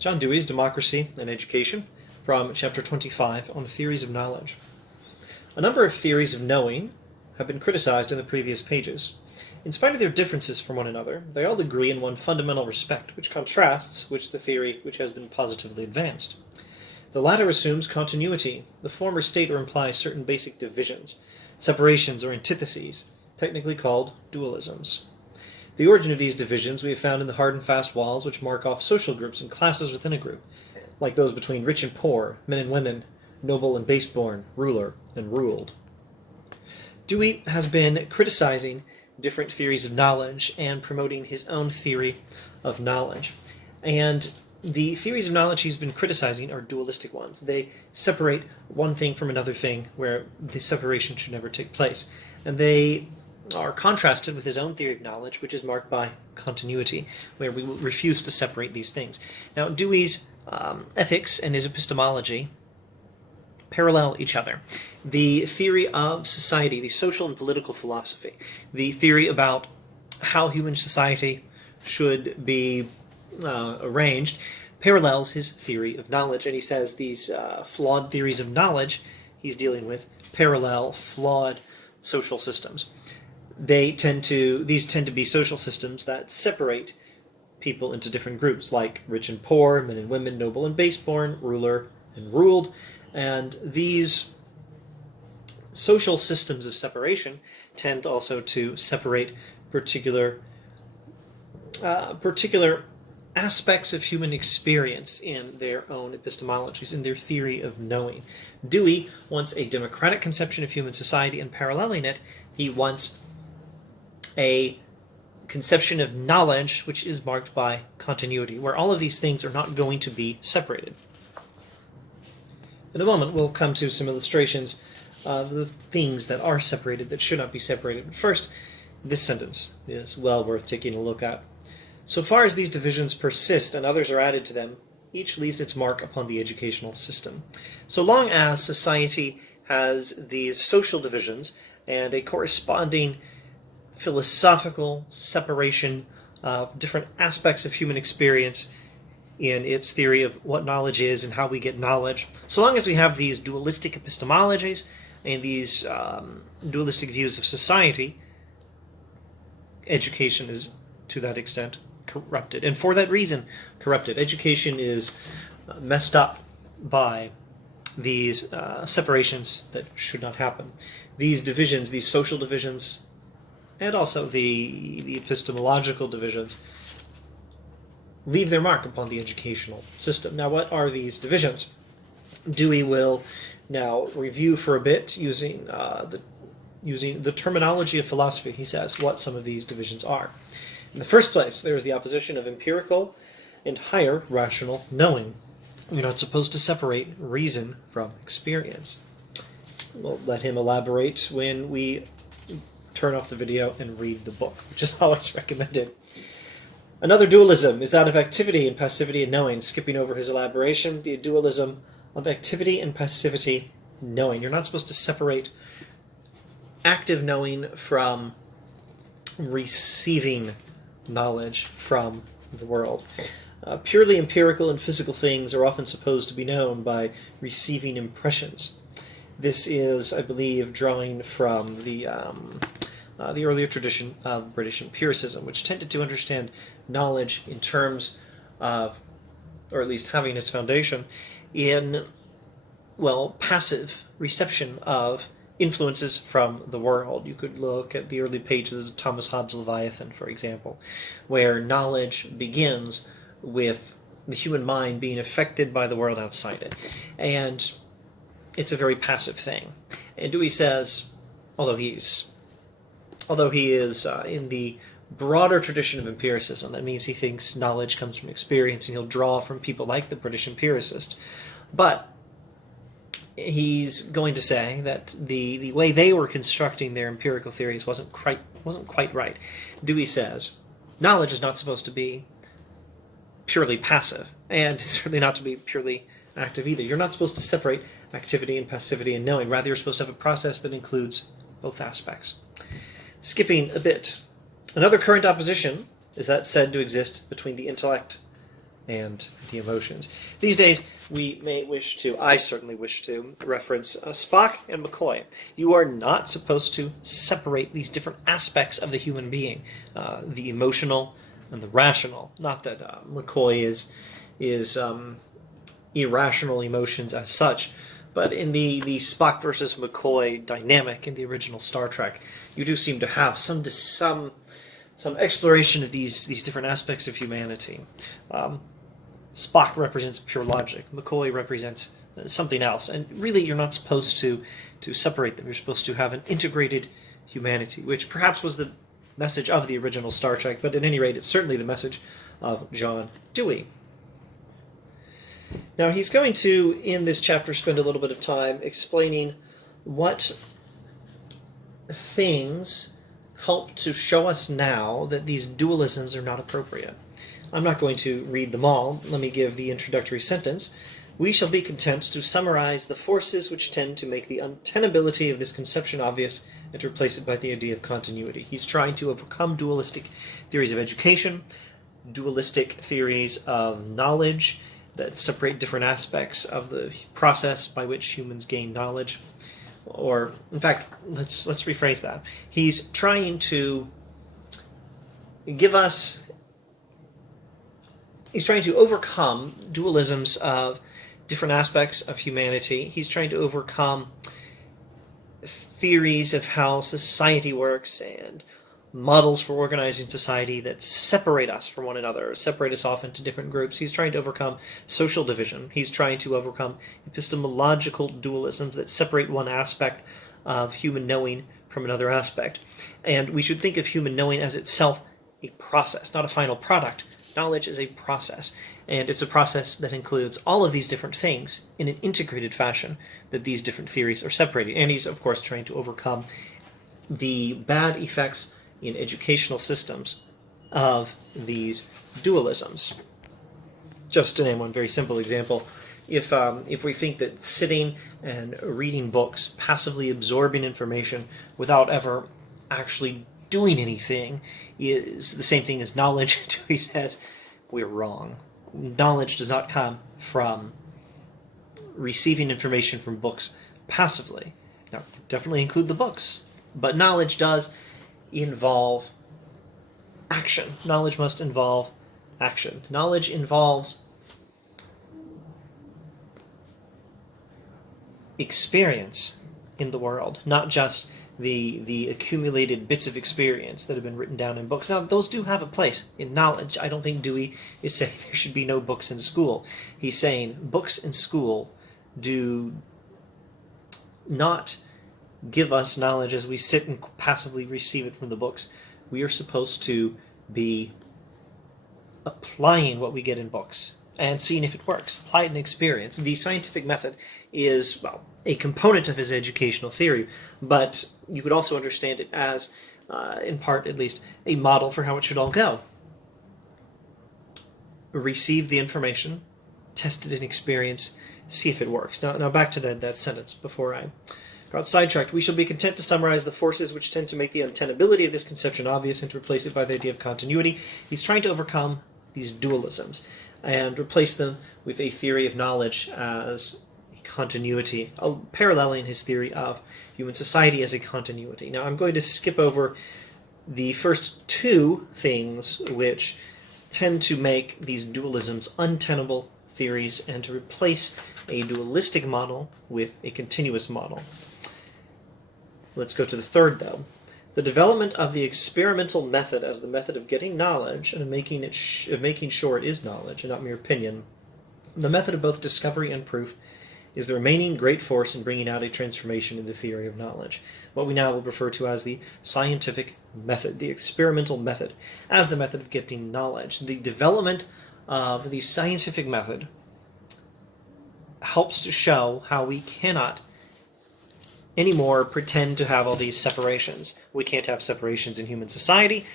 John Dewey's Democracy and Education, from Chapter 25 on Theories of Knowledge. A number of theories of knowing have been criticized in the previous pages. In spite of their differences from one another, they all agree in one fundamental respect, which contrasts with the theory which has been positively advanced. The latter assumes continuity. The former state or implies certain basic divisions, separations or antitheses, technically called dualisms. The origin of these divisions we have found in the hard and fast walls which mark off social groups and classes within a group, like those between rich and poor, men and women, noble and baseborn, ruler and ruled. Dewey has been criticizing different theories of knowledge and promoting his own theory of knowledge. And the theories of knowledge he's been criticizing are dualistic ones. They separate one thing from another thing where the separation should never take place. And they are contrasted with his own theory of knowledge, which is marked by continuity, where we refuse to separate these things. Now, Dewey's ethics and his epistemology parallel each other. The theory of society, the social and political philosophy, the theory about how human society should be arranged, parallels his theory of knowledge. And he says these flawed theories of knowledge he's dealing with parallel flawed social systems. These tend to be social systems that separate people into different groups, like rich and poor, men and women, noble and baseborn, ruler and ruled. And these social systems of separation tend also to separate particular aspects of human experience in their own epistemologies, in their theory of knowing. Dewey wants a democratic conception of human society, and paralleling it, he wants a conception of knowledge which is marked by continuity, where all of these things are not going to be separated. In a moment, we'll come to some illustrations of the things that are separated that should not be separated. But first, this sentence is well worth taking a look at. So far as these divisions persist and others are added to them, each leaves its mark upon the educational system. So long as society has these social divisions and a corresponding philosophical separation of different aspects of human experience in its theory of what knowledge is and how we get knowledge, so long as we have these dualistic epistemologies and these dualistic views of society, education is, to that extent, corrupted. And for that reason, corrupted. Education is messed up by these separations that should not happen. These divisions, these social divisions, and also the epistemological divisions, leave their mark upon the educational system. Now, what are these divisions? Dewey will now review for a bit using the terminology of philosophy. He says what some of these divisions are. In the first place, there is the opposition of empirical and higher rational knowing. You're not supposed to separate reason from experience. We'll let him elaborate when we turn off the video and read the book, which is always recommended. Another dualism is that of activity and passivity and knowing. Skipping over his elaboration, the dualism of activity and passivity knowing. You're not supposed to separate active knowing from receiving knowledge from the world. Purely empirical and physical things are often supposed to be known by receiving impressions. This is, I believe, drawing from the earlier tradition of British empiricism, which tended to understand knowledge in terms of, or at least having its foundation in, passive reception of influences from the world. You could look at the early pages of Thomas Hobbes' Leviathan, for example, where knowledge begins with the human mind being affected by the world outside it. And it's a very passive thing. And Dewey says, although he is in the broader tradition of empiricism, that means he thinks knowledge comes from experience, and he'll draw from people like the British empiricist. But he's going to say that the way they were constructing their empirical theories wasn't quite right. Dewey says knowledge is not supposed to be purely passive, and it's certainly not to be purely active either. You're not supposed to separate activity and passivity and knowing. Rather, you're supposed to have a process that includes both aspects. Skipping a bit, another current opposition is that said to exist between the intellect and the emotions. These days, I certainly wish to, reference Spock and McCoy. You are not supposed to separate these different aspects of the human being, the emotional and the rational. Not that McCoy is irrational emotions as such, but in the Spock versus McCoy dynamic in the original Star Trek, you do seem to have some exploration of these different aspects of humanity. Spock represents pure logic. McCoy represents something else. And really, you're not supposed to separate them. You're supposed to have an integrated humanity, which perhaps was the message of the original Star Trek, but at any rate, it's certainly the message of John Dewey. Now, he's going to, in this chapter, spend a little bit of time explaining what things help to show us now that these dualisms are not appropriate. I'm not going to read them all. Let me give the introductory sentence. We shall be content to summarize the forces which tend to make the untenability of this conception obvious and to replace it by the idea of continuity. He's trying to overcome dualistic theories of education, dualistic theories of knowledge that separate different aspects of the process by which humans gain knowledge. Or, in fact, let's rephrase that. He's trying to overcome dualisms of different aspects of humanity. He's trying to overcome theories of how society works and models for organizing society that separate us from one another, separate us off into different groups. He's trying to overcome social division. He's trying to overcome epistemological dualisms that separate one aspect of human knowing from another aspect. And we should think of human knowing as itself a process, not a final product. Knowledge is a process, and it's a process that includes all of these different things in an integrated fashion that these different theories are separated. And he's, of course, trying to overcome the bad effects in educational systems of these dualisms. Just to name one very simple example, if we think that sitting and reading books, passively absorbing information without ever actually doing anything is the same thing as knowledge, Dewey says, we're wrong. Knowledge does not come from receiving information from books passively. Now, definitely include the books, but knowledge does involve action. Knowledge must involve action. Knowledge involves experience in the world, not just the accumulated bits of experience that have been written down in books. Now, those do have a place in knowledge. I don't think Dewey is saying there should be no books in school. He's saying books in school do not give us knowledge as we sit and passively receive it from the books. We are supposed to be applying what we get in books and seeing if it works. Apply it in experience. The scientific method is, well, a component of his educational theory, but you could also understand it as, in part at least, a model for how it should all go. Receive the information, test it in experience, see if it works. Now back to that sentence before I got sidetracked. We shall be content to summarize the forces which tend to make the untenability of this conception obvious and to replace it by the idea of continuity. He's trying to overcome these dualisms and replace them with a theory of knowledge as a continuity, paralleling his theory of human society as a continuity. Now, I'm going to skip over the first two things which tend to make these dualisms untenable theories and to replace a dualistic model with a continuous model. Let's go to the third, though. The development of the experimental method as the method of getting knowledge and of making sure it is knowledge and not mere opinion, the method of both discovery and proof, is the remaining great force in bringing out a transformation in the theory of knowledge, what we now will refer to as the scientific method, the experimental method, as the method of getting knowledge. The development of the scientific method helps to show how we cannot anymore pretend to have all these separations. We can't have separations in human society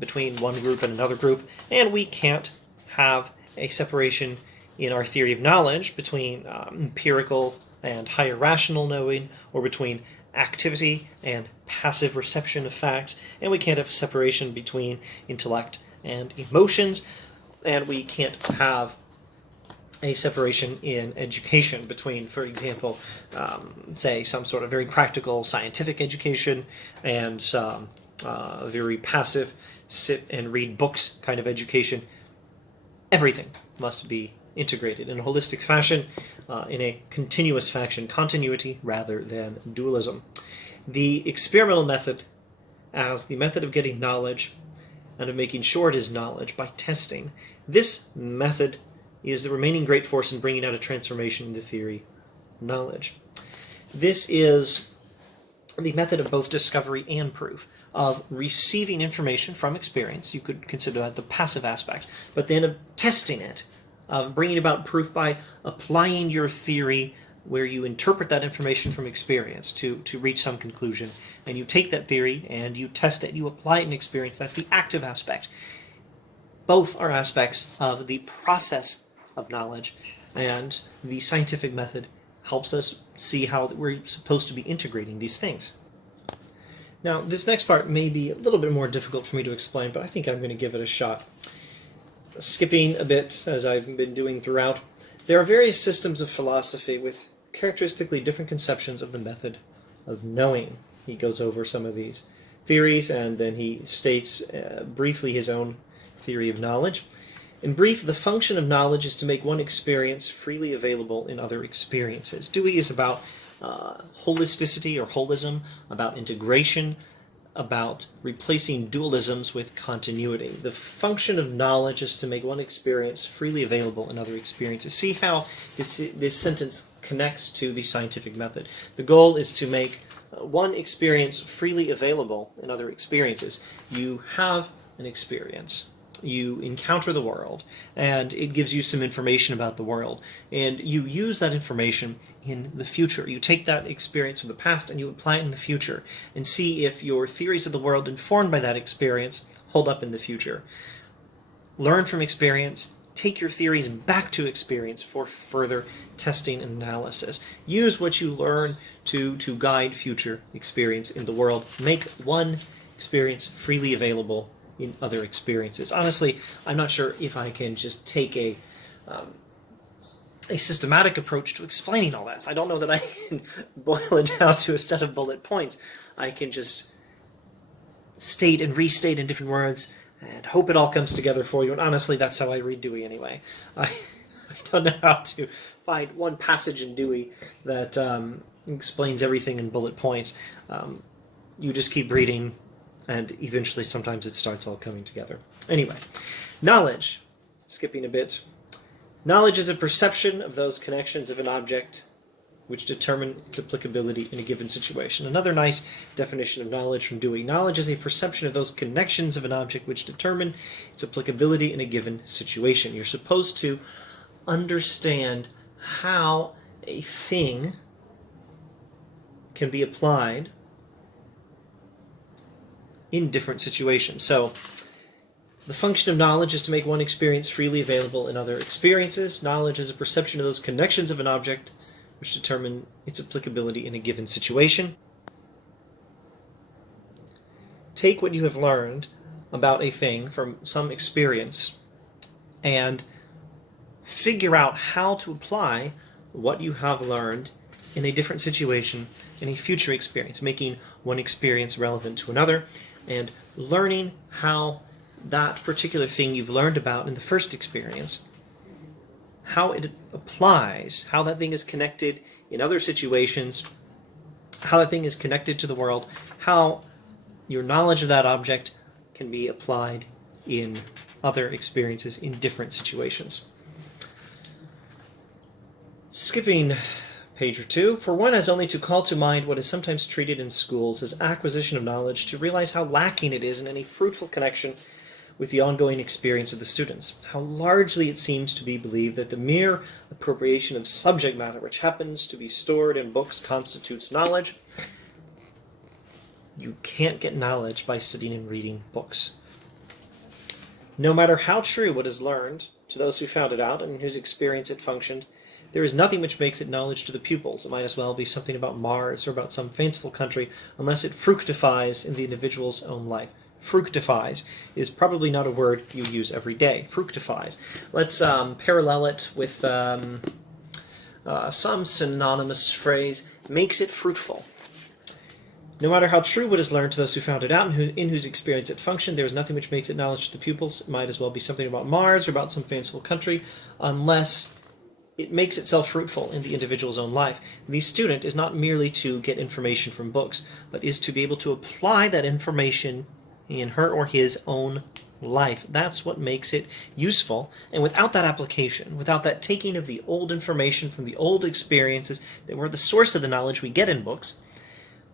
between one group and another group, and we can't have a separation in our theory of knowledge between empirical and higher rational knowing, or between activity and passive reception of facts, and we can't have a separation between intellect and emotions. And we can't have a separation in education between, for example, say some sort of very practical scientific education and some very passive sit and read books kind of education. Everything must be integrated in a holistic fashion, in a continuous fashion, continuity rather than dualism. The experimental method as the method of getting knowledge and of making sure it is knowledge by testing. This method is the remaining great force in bringing out a transformation in the theory of knowledge. This is the method of both discovery and proof, of receiving information from experience. You could consider that the passive aspect, but then of testing it, of bringing about proof by applying your theory where you interpret that information from experience to reach some conclusion. And you take that theory and you test it, you apply it in experience. That's the active aspect. Both are aspects of the process of knowledge, and the scientific method helps us see how we're supposed to be integrating these things. Now, this next part may be a little bit more difficult for me to explain, but I think I'm going to give it a shot. Skipping a bit, as I've been doing throughout, there are various systems of philosophy with characteristically different conceptions of the method of knowing. He goes over some of these theories, and then he states briefly his own theory of knowledge. In brief, the function of knowledge is to make one experience freely available in other experiences. Dewey is about holisticity or holism, about integration, about replacing dualisms with continuity. The function of knowledge is to make one experience freely available in other experiences. See how this sentence connects to the scientific method. The goal is to make one experience freely available in other experiences. You have an experience. You encounter the world, and it gives you some information about the world, and you use that information in the future. You take that experience from the past and you apply it in the future, and see if your theories of the world informed by that experience hold up in the future. Learn from experience, take your theories back to experience for further testing and analysis. Use what you learn to guide future experience in the world. Make one experience freely available in other experiences. Honestly, I'm not sure if I can just take a systematic approach to explaining all that. I don't know that I can boil it down to a set of bullet points. I can just state and restate in different words and hope it all comes together for you. And honestly, that's how I read Dewey anyway. I don't know how to find one passage in Dewey that explains everything in bullet points. You just keep reading, and eventually sometimes it starts all coming together. Anyway, knowledge, skipping a bit. Knowledge is a perception of those connections of an object which determine its applicability in a given situation. Another nice definition of knowledge from Dewey. Knowledge is a perception of those connections of an object which determine its applicability in a given situation. You're supposed to understand how a thing can be applied in different situations. So, the function of knowledge is to make one experience freely available in other experiences. Knowledge is a perception of those connections of an object which determine its applicability in a given situation. Take what you have learned about a thing from some experience and figure out how to apply what you have learned in a different situation, in a future experience, making one experience relevant to another, and learning how that particular thing you've learned about in the first experience, how it applies, how that thing is connected in other situations, how that thing is connected to the world, how your knowledge of that object can be applied in other experiences in different situations. Skipping page or two, for one has only to call to mind what is sometimes treated in schools as acquisition of knowledge to realize how lacking it is in any fruitful connection with the ongoing experience of the students. How largely it seems to be believed that the mere appropriation of subject matter which happens to be stored in books constitutes knowledge. You can't get knowledge by sitting and reading books. No matter how true what is learned to those who found it out and in whose experience it functioned, there is nothing which makes it knowledge to the pupils. It might as well be something about Mars or about some fanciful country, unless it fructifies in the individual's own life. Fructifies is probably not a word you use every day. Fructifies. Let's parallel it with some synonymous phrase. Makes it fruitful. No matter how true what is learned to those who found it out and in whose experience it functioned, there is nothing which makes it knowledge to the pupils. It might as well be something about Mars or about some fanciful country, unless it makes itself fruitful in the individual's own life. The student is not merely to get information from books, but is to be able to apply that information in her or his own life. That's what makes it useful. And without that application, without that taking of the old information from the old experiences that were the source of the knowledge we get in books,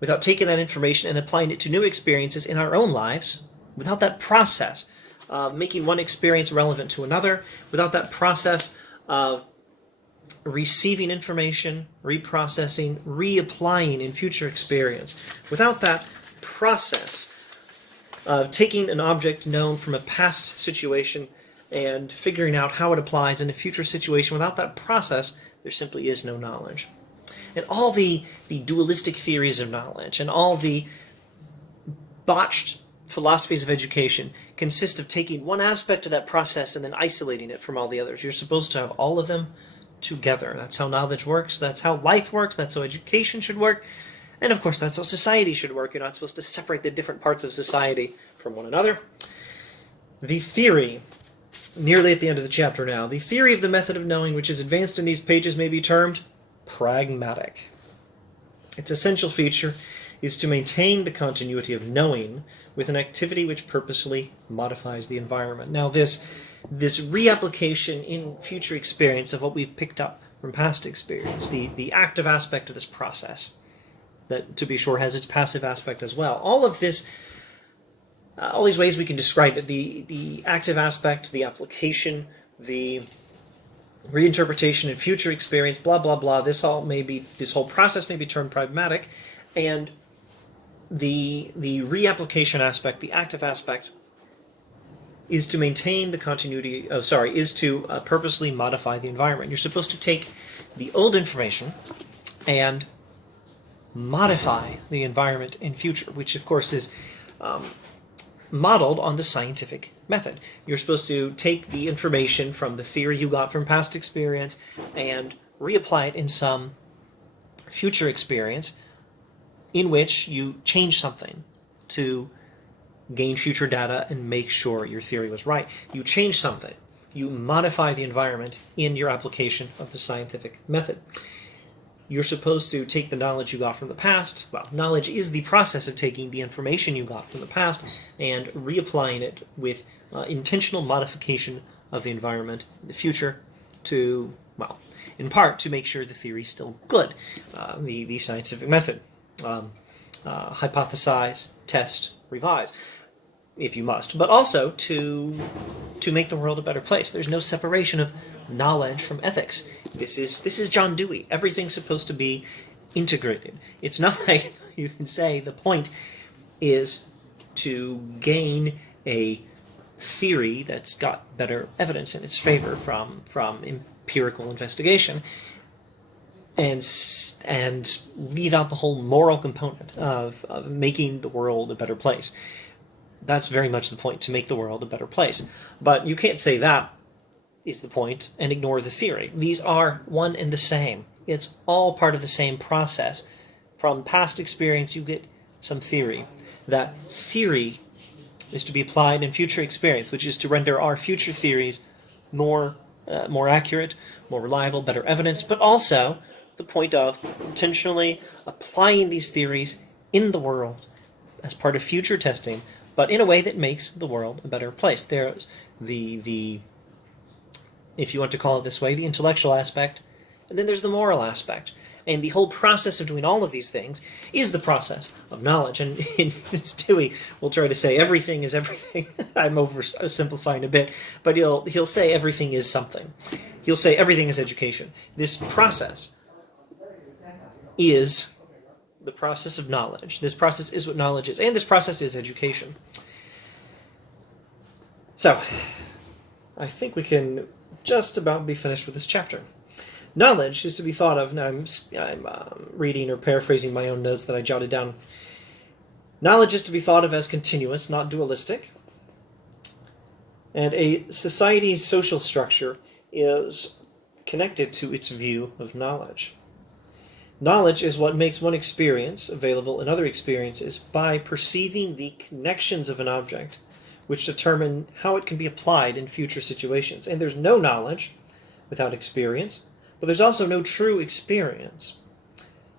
without taking that information and applying it to new experiences in our own lives, without that process of making one experience relevant to another, without that process of receiving information, reprocessing, reapplying in future experience, without that process of taking an object known from a past situation and figuring out how it applies in a future situation, without that process, there simply is no knowledge. And all the dualistic theories of knowledge and all the botched philosophies of education consist of taking one aspect of that process and then isolating it from all the others. You're supposed to have all of them together. That's how knowledge works. That's how life works. That's how education should work. And of course, that's how society should work. You're not supposed to separate the different parts of society from one another. The theory, nearly at the end of the chapter now, the theory of the method of knowing which is advanced in these pages may be termed pragmatic. Its essential feature is to maintain the continuity of knowing with an activity which purposefully modifies the environment. Now this reapplication in future experience of what we've picked up from past experience, the active aspect of this process, that to be sure has its passive aspect as well. All of this, all these ways we can describe it, the active aspect, the application, the reinterpretation and future experience, blah, blah, blah, this whole process may be termed pragmatic, and the reapplication aspect, the active aspect, is to maintain the continuity, is to purposely modify the environment. You're supposed to take the old information and modify the environment in future, which of course is modeled on the scientific method. You're supposed to take the information from the theory you got from past experience and reapply it in some future experience in which you change something to gain future data and make sure your theory was right. You change something. You modify the environment in your application of the scientific method. You're supposed to take the knowledge you got from the past. Well, knowledge is the process of taking the information you got from the past and reapplying it with intentional modification of the environment in the future to, well, in part to make sure the theory is still good. The scientific method. Hypothesize, test, revise, if you must, but also to make the world a better place. There's no separation of knowledge from ethics. This is John Dewey. Everything's supposed to be integrated. It's not like you can say the point is to gain a theory that's got better evidence in its favor from empirical investigation, and leave out the whole moral component of making the world a better place. That's very much the point, to make the world a better place. But you can't say that is the point and ignore the theory. These are one and the same. It's all part of the same process. From past experience, you get some theory. That theory is to be applied in future experience, which is to render our future theories more accurate, more reliable, better evidence, but also the point of intentionally applying these theories in the world as part of future testing, but in a way that makes the world a better place. There's the if you want to call it this way, the intellectual aspect, and then there's the moral aspect. And the whole process of doing all of these things is the process of knowledge. And it's Dewey will try to say everything is everything. I'm oversimplifying a bit, but he'll say everything is something. He'll say everything is education. This process is the process of knowledge. This process is what knowledge is, and this process is education. So, I think we can just about be finished with this chapter. Knowledge is to be thought of, now I'm reading or paraphrasing my own notes that I jotted down. Knowledge is to be thought of as continuous, not dualistic. And a society's social structure is connected to its view of knowledge. Knowledge is what makes one experience available in other experiences by perceiving the connections of an object, which determine how it can be applied in future situations. And there's no knowledge without experience, but there's also no true experience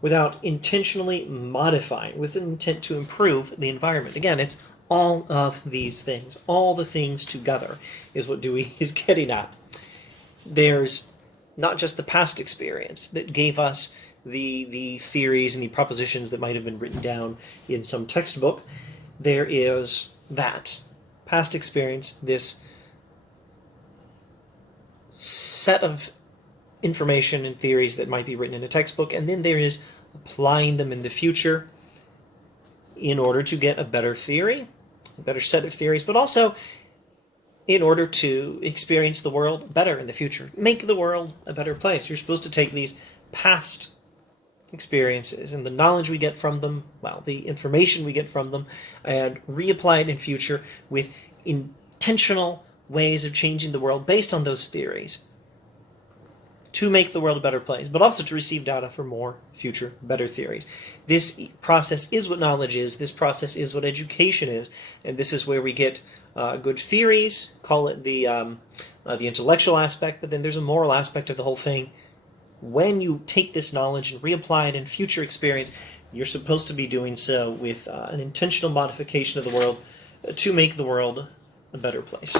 without intentionally modifying, with an intent to improve the environment. Again, it's all of these things. All the things together is what Dewey is getting at. There's not just the past experience that gave us the theories and the propositions that might have been written down in some textbook. There is that past experience, this set of information and theories that might be written in a textbook, and then there is applying them in the future in order to get a better theory, a better set of theories, but also in order to experience the world better in the future, make the world a better place. You're supposed to take these past experiences and the knowledge we get from them, well, the information we get from them, and reapply it in future with intentional ways of changing the world based on those theories to make the world a better place, but also to receive data for more future, better theories. This process is what knowledge is. This process is what education is, and this is where we get good theories, call it the intellectual aspect, but then there's a moral aspect of the whole thing. When you take this knowledge and reapply it in future experience, you're supposed to be doing so with an intentional modification of the world to make the world a better place.